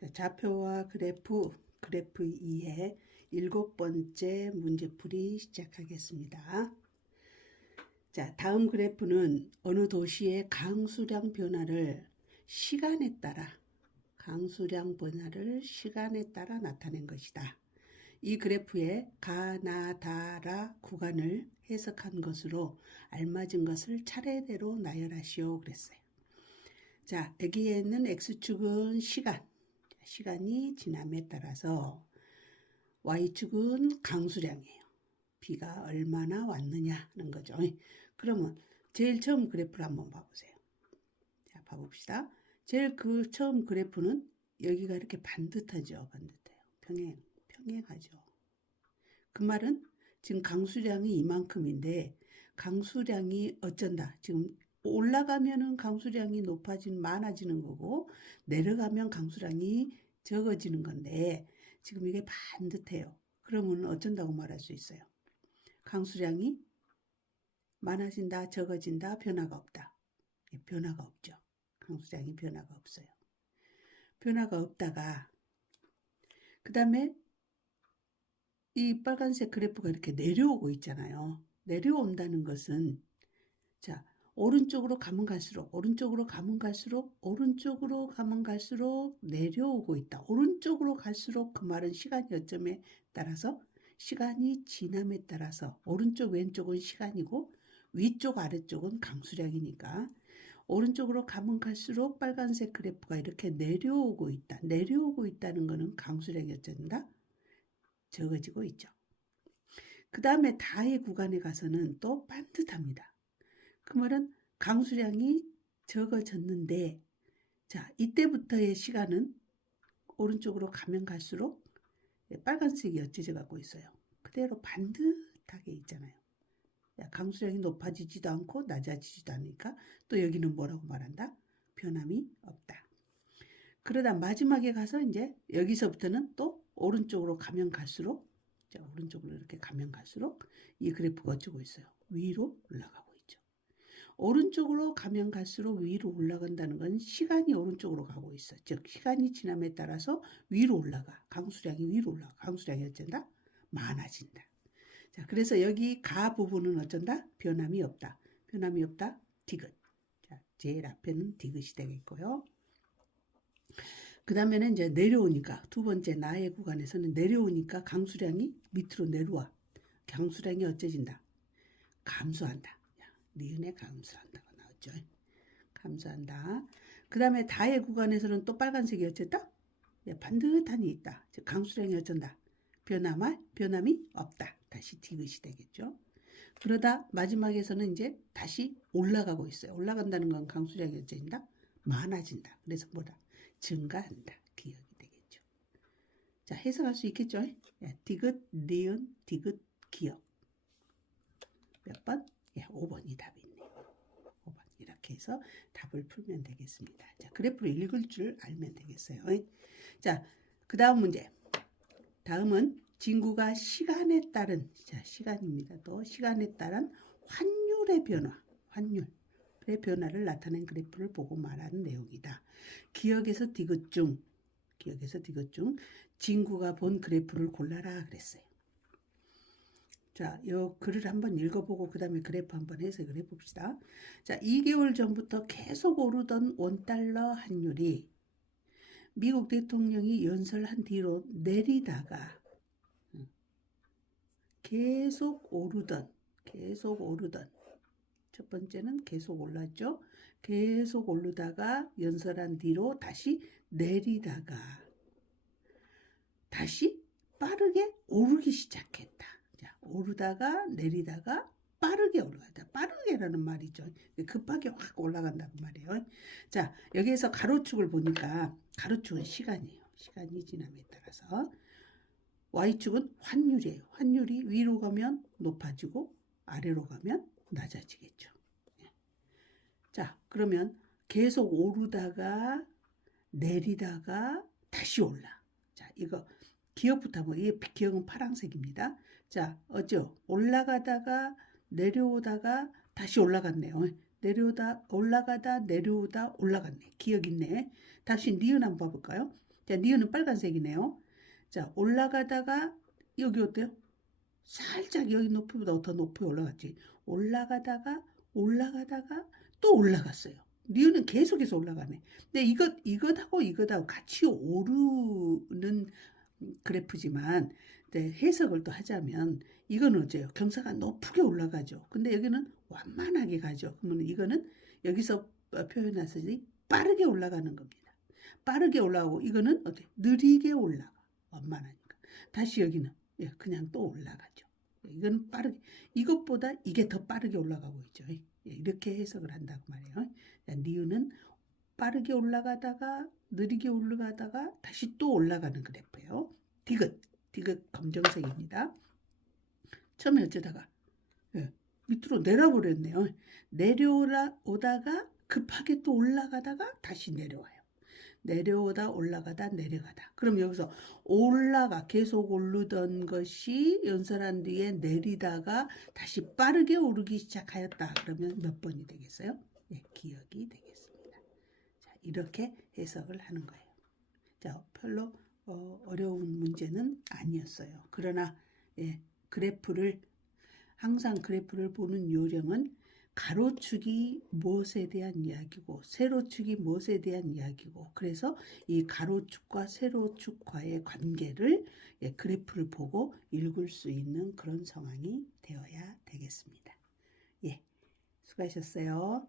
자, 좌표와 그래프, 그래프 2의 일곱 번째 문제풀이 시작하겠습니다. 자, 다음 그래프는 어느 도시의 강수량 변화를 시간에 따라, 강수량 변화를 시간에 따라 나타낸 것이다. 이 그래프의 가나다라 구간을 해석한 것으로 알맞은 것을 차례대로 나열하시오 그랬어요. 자, 여기에는 x축은 시간, 시간이 지남에 따라서 y축은 강수량이에요. 비가 얼마나 왔느냐 하는 거죠. 그러면 제일 처음 그래프를 한번 봐보세요. 자, 봐봅시다. 제일 그 처음 그래프는 여기가 이렇게 반듯하죠. 반듯해요. 평행, 평행하죠. 그 말은 지금 강수량이 이만큼인데 강수량이 어쩐다. 지금 올라가면은 강수량이 높아진 많아지는 거고 내려가면 강수량이 적어지는 건데 지금 이게 반듯해요. 그러면 어쩐다고 말할 수 있어요. 강수량이 많아진다, 적어진다, 변화가 없다. 예, 변화가 없죠. 강수량이 변화가 없어요. 변화가 없다가 그 다음에 이 빨간색 그래프가 이렇게 내려오고 있잖아요. 내려온다는 것은 자 오른쪽으로 가면 갈수록 오른쪽으로 가면 갈수록 오른쪽으로 가면 갈수록 내려오고 있다. 오른쪽으로 갈수록 그 말은 시간 여점에 따라서 시간이 지남에 따라서 오른쪽 왼쪽은 시간이고 위쪽 아래쪽은 강수량이니까 오른쪽으로 가면 갈수록 빨간색 그래프가 이렇게 내려오고 있다. 내려오고 있다는 것은 강수량이 어쩐다? 적어지고 있죠. 그 다음에 다의 구간에 가서는 또 반듯합니다. 그 말은 강수량이 적어졌는데 자 이때부터의 시간은 오른쪽으로 가면 갈수록 빨간색이 어째져 갖고 있어요. 그대로 반듯하게 있잖아요. 강수량이 높아지지도 않고 낮아지지도 않으니까 또 여기는 뭐라고 말한다? 변함이 없다. 그러다 마지막에 가서 이제 여기서부터는 또 오른쪽으로 가면 갈수록 자, 오른쪽으로 이렇게 가면 갈수록 이 그래프가 어쩌고 있어요. 위로 올라가고. 오른쪽으로 가면 갈수록 위로 올라간다는 건 시간이 오른쪽으로 가고 있어. 즉 시간이 지남에 따라서 위로 올라가. 강수량이 위로 올라가. 강수량이 어쩐다? 많아진다. 자, 그래서 여기 가 부분은 어쩐다? 변함이 없다. 변함이 없다? 디귿. 자, 제일 앞에는 디귿이 되겠고요. 그 다음에는 이제 내려오니까 두 번째 나의 구간에서는 내려오니까 강수량이 밑으로 내려와. 강수량이 어째진다? 감소한다. 니은에 감소한다고 나왔죠. 감소한다. 그 다음에 다의 구간에서는 또 빨간색이 어쨌다? 반듯한이 있다. 즉 강수량이 어쩐다? 변함할 변함이 없다. 다시 디귿이 되겠죠. 그러다 마지막에서는 이제 다시 올라가고 있어요. 올라간다는 건 강수량이 어째진다? 많아진다. 그래서 뭐다? 증가한다. 기억이 되겠죠. 자, 해석할 수 있겠죠? 예, 디귿, 니은, 디귿, 기억. 몇 번? 예, 5번이 답이 있네요. 5번. 이렇게 해서 답을 풀면 되겠습니다. 자, 그래프를 읽을 줄 알면 되겠어요. 자, 그 다음 문제. 다음은 진구가 시간에 따른, 자, 시간입니다. 또 시간에 따른 환율의 변화, 환율. 의 변화를 나타낸 그래프를 보고 말하는 내용이다. 기억에서 디귿 중, 기억에서 디귿 중 진구가 본 그래프를 골라라 그랬어요. 자, 요 글을 한번 읽어보고 그 다음에 그래프 한번 해석을 해봅시다. 자, 2개월 전부터 계속 오르던 원달러 환율이 미국 대통령이 연설한 뒤로 내리다가 계속 오르던, 계속 오르던 첫 번째는 계속 올랐죠. 계속 오르다가 연설한 뒤로 다시 내리다가 다시 빠르게 오르기 시작했다. 자, 오르다가 내리다가 빠르게 올라가다. 빠르게라는 말이죠. 급하게 확 올라간다는 말이에요. 자, 여기에서 가로축을 보니까 가로축은 시간이에요. 시간이 지남에 따라서 Y축은 환율이에요. 환율이 위로 가면 높아지고 아래로 가면 낮아지겠죠. 예. 자, 그러면 계속 오르다가 내리다가 다시 올라. 자, 이거 기억부터 한번, 이 기억은 파란색입니다. 자, 어죠? 올라가다가 내려오다가 다시 올라갔네요. 내려오다, 올라가다, 내려오다, 올라갔네. 기억 있네. 다시 니은 한번 봐볼까요? 자, 니은은 빨간색이네요. 자, 올라가다가 여기 어때요? 살짝 여기 높이보다 더 높이 올라갔지. 올라가다가 올라가다가 또 올라갔어요. 니은은 계속해서 올라가네. 근데 이것 이것하고 이것하고 같이 오르는 그래프지만 해석을 또 하자면 이거는 어째요? 경사가 높게 올라가죠. 근데 여기는 완만하게 가죠. 그러면 이거는 여기서 표현하듯이 빠르게 올라가는 겁니다. 빠르게 올라가고 이거는 어때? 느리게 올라가. 완만하니까. 다시 여기는 예, 그냥 또 올라가죠. 이건 빠르게 이것보다 이게 더 빠르게 올라가고 있죠. 예, 이렇게 해석을 한다고. 자, 니은은 빠르게 올라가다가 느리게 올라가다가 다시 또 올라가는 그래프예요. 디귿, 디귿 검정색입니다. 처음에 어쩌다가 예, 밑으로 내려버렸네요. 내려오라 오다가 급하게 또 올라가다가 다시 내려와요. 내려오다 올라가다 내려가다. 그럼 여기서 올라가 계속 오르던 것이 연설한 뒤에 내리다가 다시 빠르게 오르기 시작하였다. 그러면 몇 번이 되겠어요? 예, 기억이. 자, 이렇게 해석을 하는 거예요. 자, 별로 어, 어려운 문제는 아니었어요. 그러나 예, 그래프를 항상 그래프를 보는 요령은 가로축이 무엇에 대한 이야기고 세로축이 무엇에 대한 이야기고 그래서 이 가로축과 세로축과의 관계를 예, 그래프를 보고 읽을 수 있는 그런 상황이 되어야 되겠습니다. 예, 수고하셨어요.